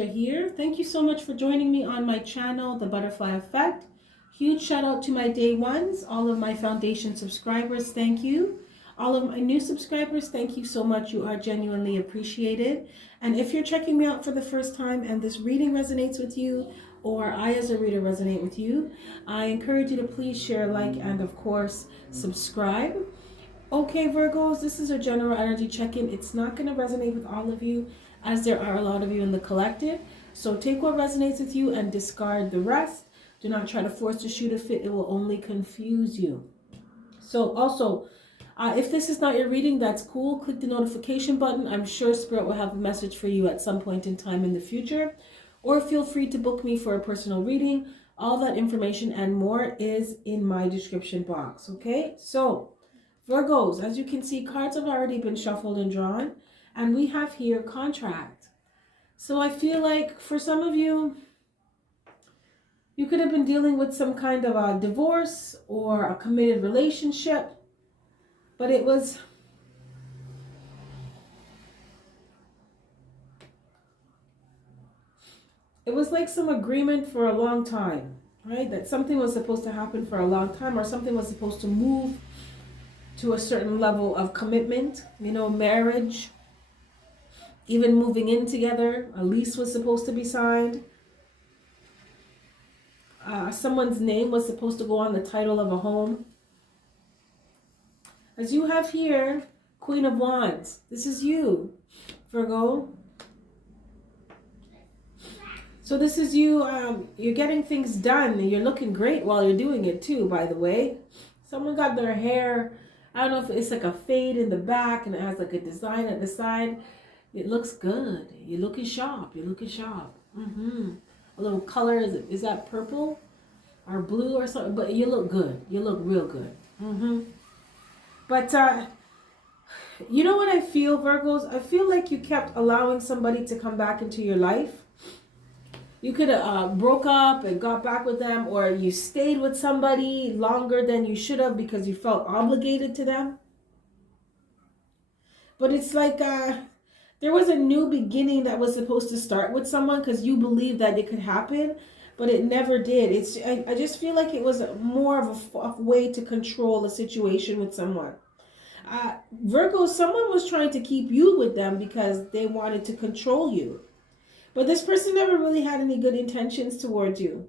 Alicia here. Thank you so much for joining me on my channel, The Butterfly Effect. Huge shout out to my day ones, all of my foundation subscribers, thank you. All of my new subscribers, thank you so much. You are genuinely appreciated. And if you're checking me out for the first time and this reading resonates with you, or I as a reader resonate with you, I encourage you to please share, like, and of course, subscribe. Okay, Virgos, this is a general energy check-in. It's not going to resonate with all of you, as there are a lot of you in the collective. So take what resonates with you and discard the rest. Do not try to force the shoe to fit. It will only confuse you. So also, if this is not your reading, that's cool. Click the notification button. I'm sure Spirit will have a message for you at some point in time in the future. Or feel free to book me for a personal reading. All that information and more is in my description box. Okay, so Virgos, as you can see, cards have already been shuffled and drawn. And we have here contract. So I feel like for some of you, you could have been dealing with some kind of a divorce or a committed relationship. But it was like some agreement for a long time, right? That something was supposed to happen for a long time, or something was supposed to move to a certain level of commitment, you know, marriage, even moving in together. A lease was supposed to be signed. Someone's name was supposed to go on the title of a home. As you have here, Queen of Wands. This is you, Virgo. So this is you, you're getting things done. And you're looking great while you're doing it too, by the way. Someone got their hair, I don't know if it's like a fade in the back and it has like a design at the side. It looks good. You're looking sharp. You're looking sharp. A little color, is that purple or blue or something? But you look good. You look real good. But you know what I feel, Virgos? I feel like you kept allowing somebody to come back into your life. You could have broke up and got back with them, or you stayed with somebody longer than you should have because you felt obligated to them. But it's like there was a new beginning that was supposed to start with someone because you believed that it could happen, but it never did. I just feel like it was more of a way to control a situation with someone. Virgo, someone was trying to keep you with them because they wanted to control you. But this person never really had any good intentions towards you.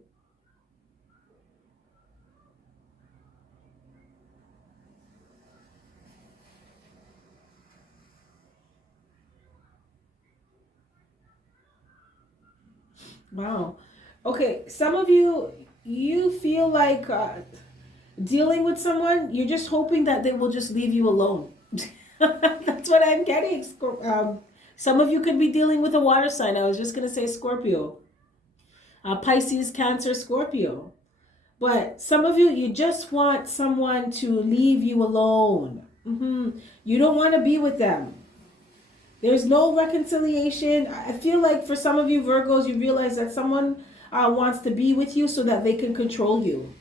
Wow. Okay, some of you, you feel like dealing with someone, you're just hoping that they will just leave you alone. That's what I'm getting. Some of you could be dealing with a water sign. I was just going to say Scorpio. Pisces, Cancer, Scorpio. But some of you, you just want someone to leave you alone. You don't want to be with them. There's no reconciliation. I feel like for some of you Virgos, you realize that someone wants to be with you so that they can control you.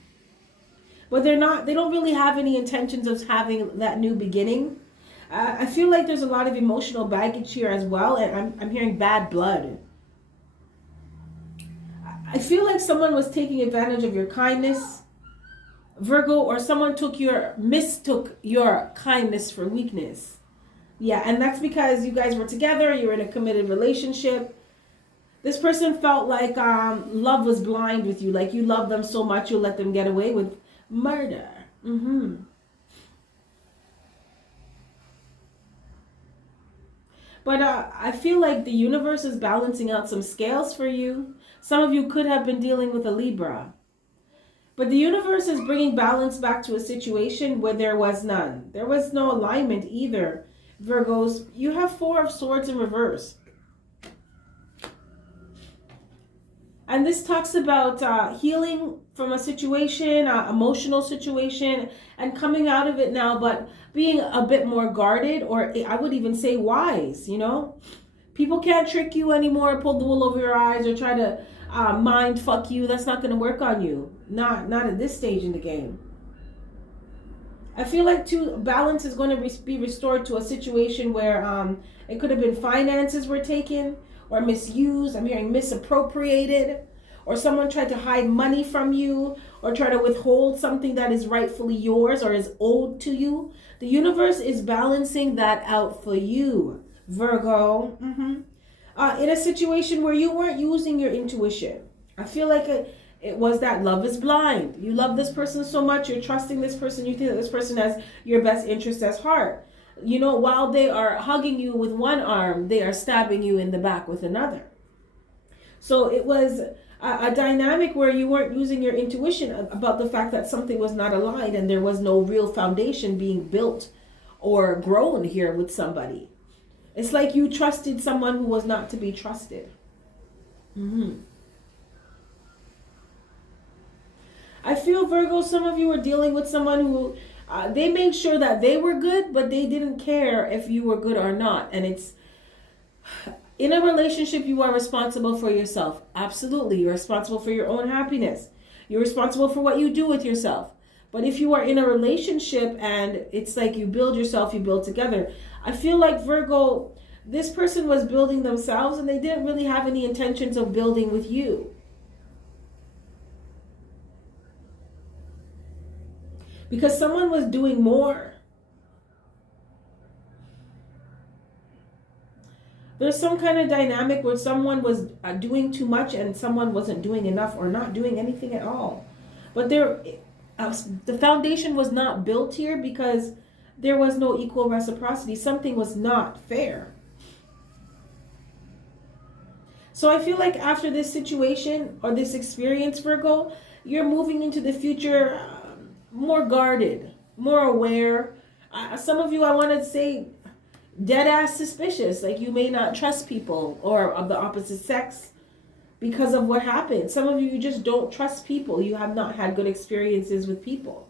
But they don't really have any intentions of having that new beginning. I feel like there's a lot of emotional baggage here as well, and I'm hearing bad blood. I feel like someone was taking advantage of your kindness, Virgo, or someone mistook your kindness for weakness. Yeah, and that's because you guys were together, you were in a committed relationship. This person felt like love was blind with you, like you love them so much you'll let them get away with murder. But I feel like the universe is balancing out some scales for you. Some of you could have been dealing with a Libra. But the universe is bringing balance back to a situation where there was none. There was no alignment either, Virgos. You have 4 of Swords in reverse. And this talks about healing from a situation, emotional situation, and coming out of it now, but being a bit more guarded, or I would even say wise, you know? People can't trick you anymore, pull the wool over your eyes, or try to mind fuck you. That's not going to work on you. Not at this stage in the game. I feel like balance is going to be restored to a situation where it could have been finances were taken, or misused. I'm hearing misappropriated, or someone tried to hide money from you, or try to withhold something that is rightfully yours or is owed to you. The universe is balancing that out for you, Virgo. In a situation where you weren't using your intuition. I feel like it was that love is blind. You love this person so much, you're trusting this person, you think that this person has your best interest at heart. You know, while they are hugging you with one arm, they are stabbing you in the back with another. So it was a dynamic where you weren't using your intuition about the fact that something was not aligned and there was no real foundation being built or grown here with somebody. It's like you trusted someone who was not to be trusted. I feel, Virgo, some of you are dealing with someone who they made sure that they were good, but they didn't care if you were good or not. And it's, in a relationship, you are responsible for yourself. Absolutely. You're responsible for your own happiness. You're responsible for what you do with yourself. But if you are in a relationship and it's like you build yourself, you build together. I feel like, Virgo, this person was building themselves and they didn't really have any intentions of building with you. Because someone was doing more. There's some kind of dynamic where someone was doing too much and someone wasn't doing enough or not doing anything at all. But the foundation was not built here because there was no equal reciprocity. Something was not fair. So I feel like after this situation or this experience, Virgo, you're moving into the future more guarded, more aware. Some of you, I want to say, dead ass suspicious. Like you may not trust people or of the opposite sex because of what happened. Some of you just don't trust people. You have not had good experiences with people.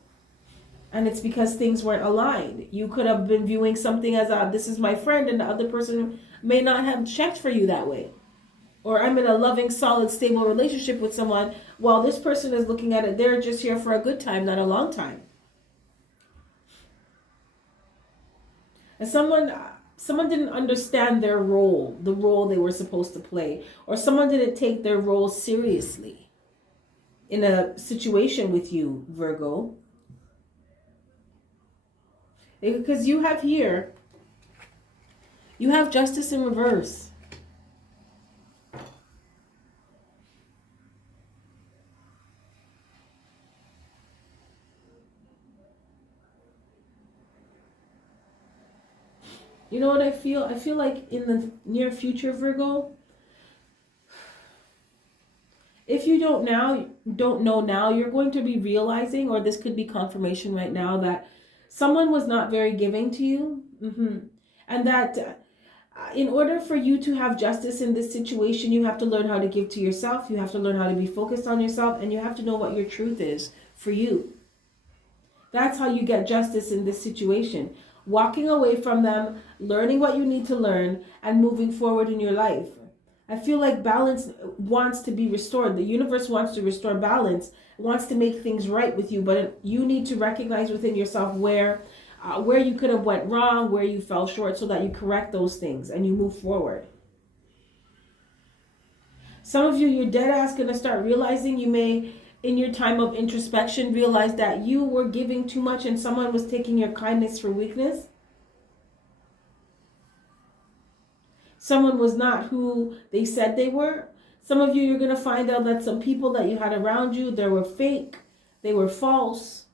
And it's because things weren't aligned. You could have been viewing something as this is my friend, and the other person may not have checked for you that way. Or I'm in a loving, solid, stable relationship with someone, while this person is looking at it, they're just here for a good time, not a long time. And someone didn't understand their role, the role they were supposed to play, or someone didn't take their role seriously in a situation with you, Virgo. Because you have here, you have justice in reverse. You know what I feel? I feel like in the near future, Virgo, if you don't know now, you're going to be realizing, or this could be confirmation right now, that someone was not very giving to you. And that in order for you to have justice in this situation, you have to learn how to give to yourself. You have to learn how to be focused on yourself, and you have to know what your truth is for you. That's how you get justice in this situation. Walking away from them, learning what you need to learn, and moving forward in your life. I feel like balance wants to be restored. The universe wants to restore balance, wants to make things right with you, but you need to recognize within yourself where you could have went wrong, where you fell short, so that you correct those things and you move forward. Some of you, you're dead ass going to start realizing, you may, in your time of introspection, realize that you were giving too much and someone was taking your kindness for weakness. Someone was not who they said they were. Some of you, you're going to find out that some people that you had around you, they were fake, they were false.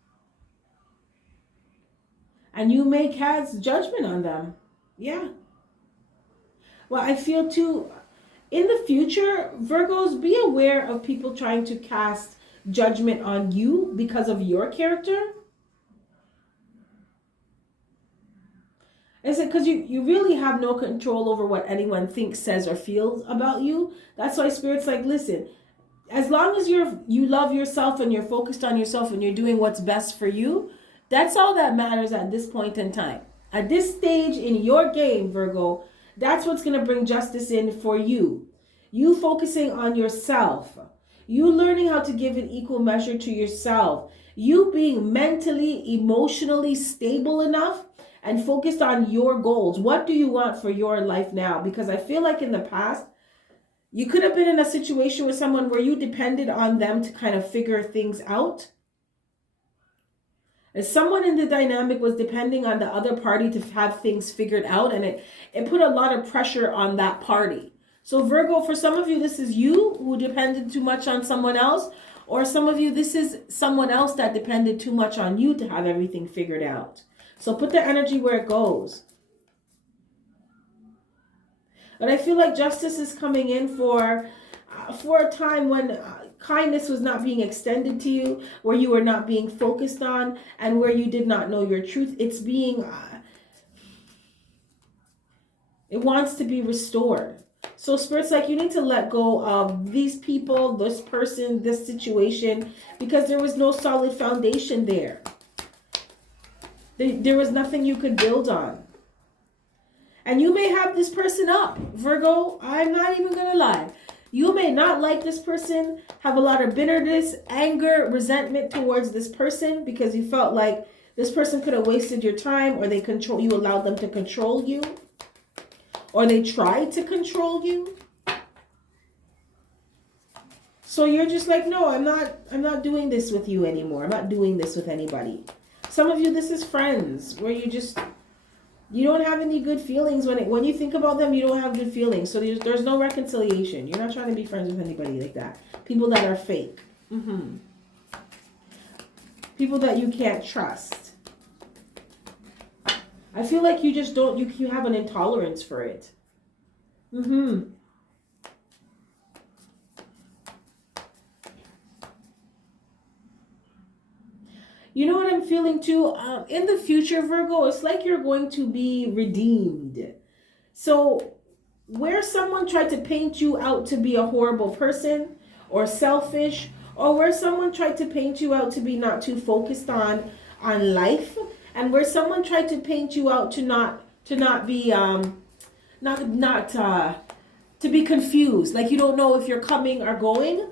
And you may cast judgment on them. Yeah. Well, I feel too, in the future, Virgos, be aware of people trying to cast judgment on you because of your character. Is it because you really have no control over what anyone thinks, says, or feels about you? That's why Spirit's like, listen, as long as you love yourself and you're focused on yourself and you're doing what's best for you, that's all that matters at this point in time. At this stage in your game, Virgo, that's what's going to bring justice in for you. You focusing on yourself. You learning how to give an equal measure to yourself. You being mentally, emotionally stable enough and focused on your goals. What do you want for your life now? Because I feel like in the past, You could have been in a situation with someone where you depended on them to kind of figure things out. And someone in the dynamic was depending on the other party to have things figured out, and it put a lot of pressure on that party. So Virgo, for some of you, this is you who depended too much on someone else, or some of you, this is someone else that depended too much on you to have everything figured out. So put the energy where it goes. But I feel like justice is coming in for a time when kindness was not being extended to you, where you were not being focused on, and where you did not know your truth. It's being, it wants to be restored. So Spirit's like, you need to let go of these people, this person, this situation, because there was no solid foundation there. There was nothing you could build on. And you may have this person up, Virgo. I'm not even going to lie. You may not like this person, have a lot of bitterness, anger, resentment towards this person because you felt like this person could have wasted your time, or you allowed them to control you, or they tried to control you. So you're just like, no, I'm not doing this with you anymore. I'm not doing this with anybody. Some of you, this is friends where you don't have any good feelings. When you think about them, you don't have good feelings. So there's no reconciliation. You're not trying to be friends with anybody like that. People that are fake. People that you can't trust. I feel like you just don't, you have an intolerance for it. You know what I'm feeling too? In the future, Virgo, it's like you're going to be redeemed. So where someone tried to paint you out to be a horrible person or selfish, or where someone tried to paint you out to be not too focused on life, and where someone tried to paint you out to not be to be confused, like you don't know if you're coming or going.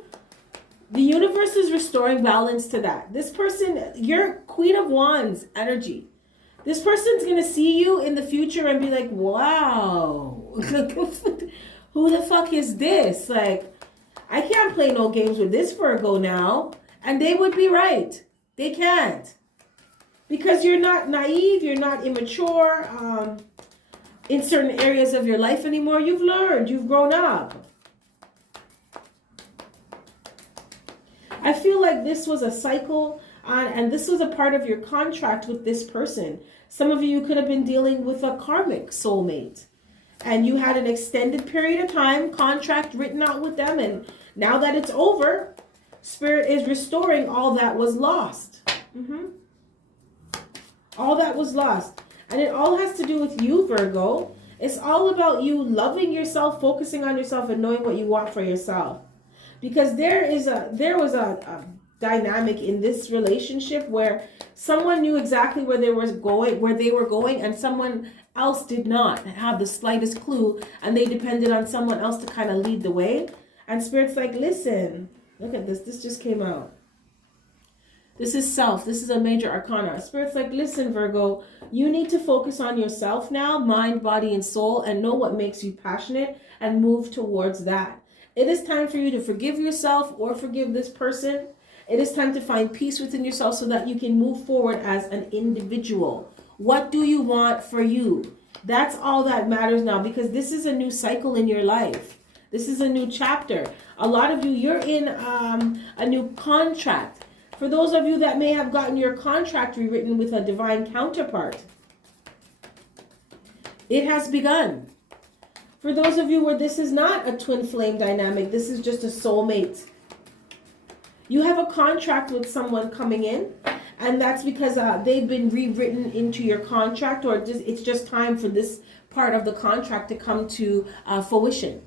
The universe is restoring balance to that. This person, you're Queen of Wands energy. This person's going to see you in the future and be like, wow, who the fuck is this? Like, I can't play no games with this Virgo now. And they would be right. They can't. Because you're not naive, you're not immature in certain areas of your life anymore. You've learned, you've grown up. I feel like this was a cycle and this was a part of your contract with this person. Some of you could have been dealing with a karmic soulmate, and you had an extended period of time contract written out with them, and now that it's over, Spirit is restoring all that was lost. All that was lost. And it all has to do with you, Virgo. It's all about you loving yourself, focusing on yourself, and knowing what you want for yourself. Because there was a dynamic in this relationship where someone knew exactly where they were going, and someone else did not have the slightest clue, and they depended on someone else to kind of lead the way. And Spirit's like, listen, look at this. This just came out. This is self. This is a major arcana. Spirit's like, listen, Virgo, you need to focus on yourself now, mind, body, and soul, and know what makes you passionate and move towards that. It is time for you to forgive yourself or forgive this person. It is time to find peace within yourself so that you can move forward as an individual. What do you want for you? That's all that matters now, because this is a new cycle in your life. This is a new chapter. A lot of you, you're in a new contract. For those of you that may have gotten your contract rewritten with a divine counterpart, it has begun. For those of you where this is not a twin flame dynamic, this is just a soulmate. You have a contract with someone coming in, and that's because they've been rewritten into your contract, or it's just time for this part of the contract to come to fruition.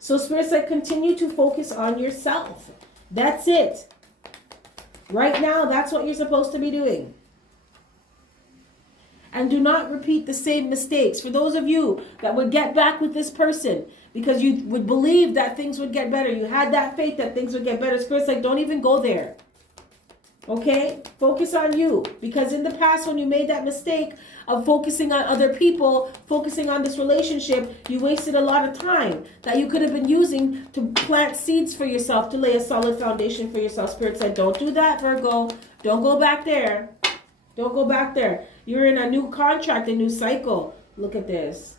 So Spirit's like, continue to focus on yourself. That's it. Right now, that's what you're supposed to be doing. And do not repeat the same mistakes. For those of you that would get back with this person because you would believe that things would get better, you had that faith that things would get better, Spirit's like, don't even go there. Okay? Focus on you. Because in the past, when you made that mistake of focusing on other people, focusing on this relationship, you wasted a lot of time that you could have been using to plant seeds for yourself, to lay a solid foundation for yourself. Spirit said, don't do that, Virgo. Don't go back there. Don't go back there. You're in a new contract, a new cycle. Look at this.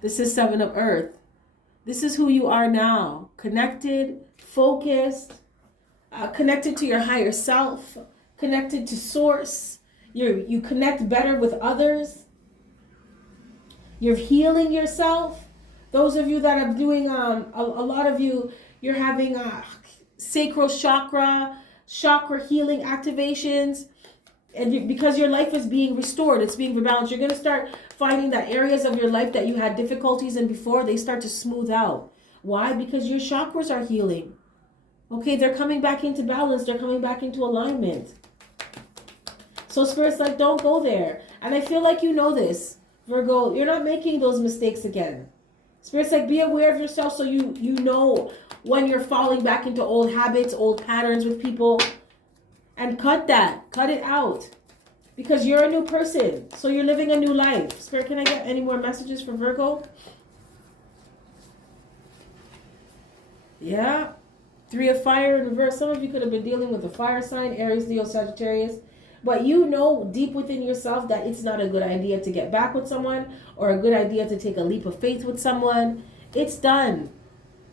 This is Seven of Earth. This is who you are now. Connected, focused, connected to your higher self, connected to source. You connect better with others. You're healing yourself. Those of you that are doing, a lot of you, you're having sacral chakra healing activations. And because your life is being restored, it's being rebalanced, you're going to start finding that areas of your life that you had difficulties in before, they start to smooth out. Why? Because your chakras are healing. Okay, they're coming back into balance. They're coming back into alignment. So Spirit's like, don't go there. And I feel like you know this, Virgo. You're not making those mistakes again. Spirit's like, be aware of yourself so you know when you're falling back into old habits, old patterns with people. And cut that. Cut it out. Because you're a new person. So you're living a new life. Spirit, can I get any more messages for Virgo? Yeah. 3 of Fire in reverse. Some of you could have been dealing with a fire sign, Aries, Leo, Sagittarius. But you know deep within yourself that it's not a good idea to get back with someone or a good idea to take a leap of faith with someone. It's done.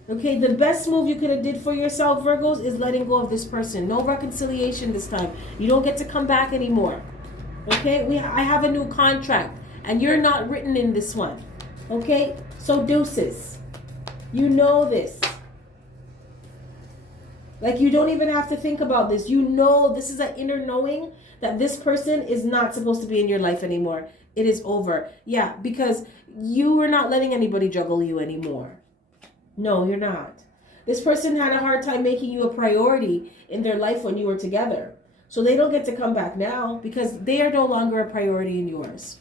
Okay, the best move you could have did for yourself, Virgos, is letting go of this person. No reconciliation this time. You don't get to come back anymore. Okay, I have a new contract, and you're not written in this one. Okay, so deuces. You know this. Like, you don't even have to think about this. You know this is an inner knowing that this person is not supposed to be in your life anymore. It is over. Yeah, because you are not letting anybody juggle you anymore. No, you're not. This person had a hard time making you a priority in their life when you were together. So they don't get to come back now because they are no longer a priority in yours.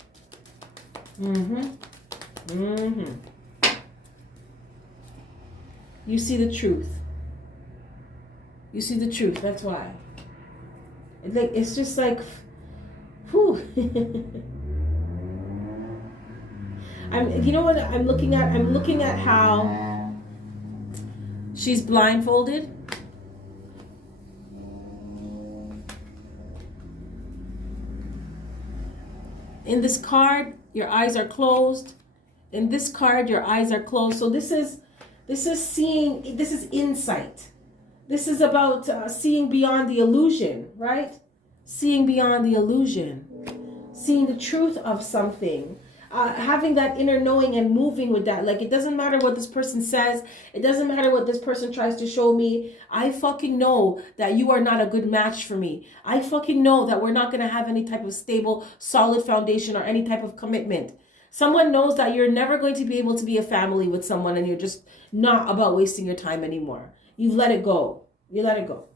You see the truth. You see the truth. That's why. It's just like, whew. You know what I'm looking at? I'm looking at how she's blindfolded. In this card, your eyes are closed. In this card, your eyes are closed. So this is seeing, this is insight. This is about seeing beyond the illusion, right? Seeing beyond the illusion. Seeing the truth of something. Having that inner knowing and moving with that. Like, it doesn't matter what this person says. It doesn't matter what this person tries to show me. I fucking know that you are not a good match for me. I fucking know that we're not going to have any type of stable, solid foundation or any type of commitment. Someone knows that you're never going to be able to be a family with someone and you're just not about wasting your time anymore. You've let it go. You let it go.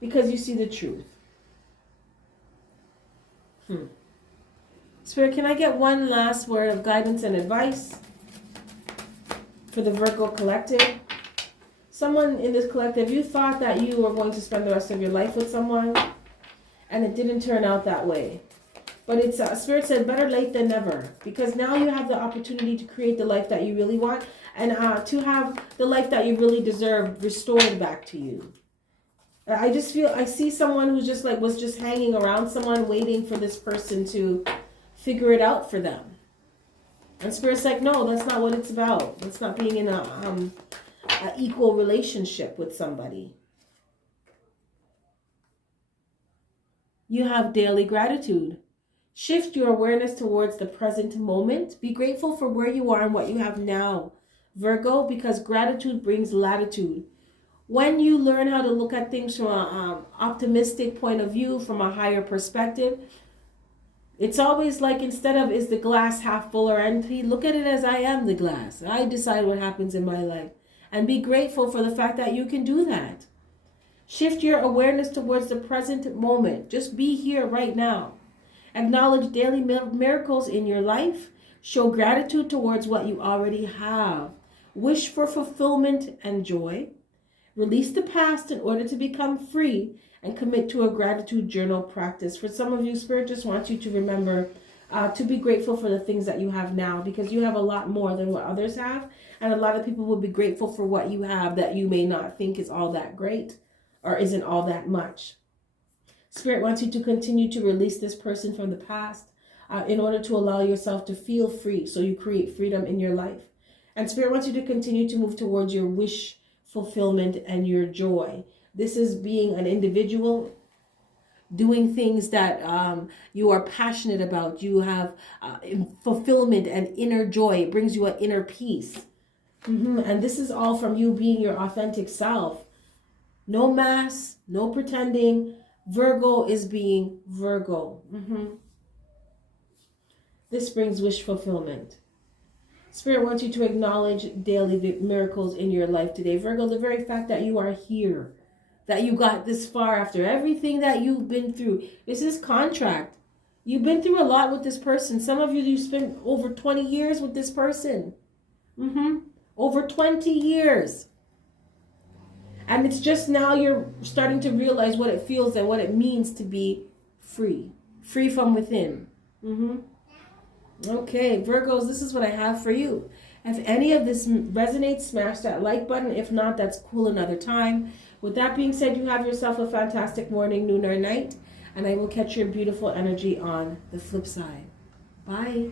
Because you see the truth. Spirit, can I get one last word of guidance and advice for the Virgo collective? Someone in this collective, you thought that you were going to spend the rest of your life with someone, and it didn't turn out that way. But it's Spirit said better late than never, because now you have the opportunity to create the life that you really want and to have the life that you really deserve restored back to you. I just feel, I see someone who just like was just hanging around someone waiting for this person to figure it out for them. And Spirit's like, no, that's not what it's about. It's not being in a equal relationship with somebody. You have daily gratitude. Shift your awareness towards the present moment. Be grateful for where you are and what you have now, Virgo, because gratitude brings latitude. When you learn how to look at things from an optimistic point of view, from a higher perspective, it's always like, instead of is the glass half full or empty, look at it as I am the glass. I decide what happens in my life. And be grateful for the fact that you can do that. Shift your awareness towards the present moment. Just be here right now. Acknowledge daily miracles in your life. Show gratitude towards what you already have. Wish for fulfillment and joy. Release the past in order to become free and commit to a gratitude journal practice. For some of you, Spirit just wants you to remember to be grateful for the things that you have now, because you have a lot more than what others have. And a lot of people will be grateful for what you have that you may not think is all that great or isn't all that much. Spirit wants you to continue to release this person from the past in order to allow yourself to feel free, so you create freedom in your life. And Spirit wants you to continue to move towards your wish fulfillment and your joy. This is being an individual, doing things that you are passionate about. You have fulfillment and inner joy. It brings you an inner peace. And this is all from you being your authentic self. No masks, no pretending. Virgo is being Virgo. This brings wish fulfillment. Spirit wants you to acknowledge daily miracles in your life today. Virgo, the very fact that you are here, that you got this far after everything that you've been through. This is contract. You've been through a lot with this person. Some of you spent over 20 years with this person. Over 20 years. And it's just now you're starting to realize what it feels and what it means to be free. Free from within. Okay, Virgos, this is what I have for you. If any of this resonates, smash that like button. If not, that's cool, another time. With that being said, you have yourself a fantastic morning, noon, or night. And I will catch your beautiful energy on the flip side. Bye.